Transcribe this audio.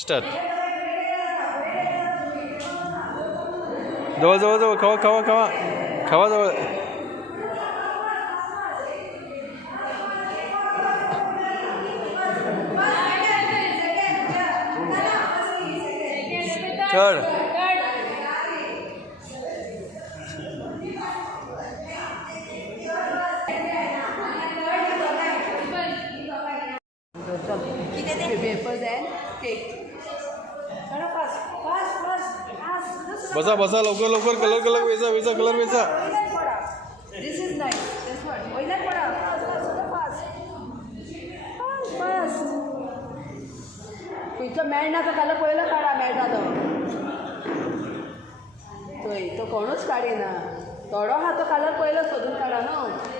Start. जवळ जवळ जवळ खावा खावा खावा खावा जवळ. थर्ड. बसा बसा लवकर लवकर कलर कलर वेचा वेचा कलर वेचा. मेळना तो कलर पयलो काडा मेळटा तो कोणूच काडिना. थोडो हा तो कलर पयलो सोदून काडा न्हू.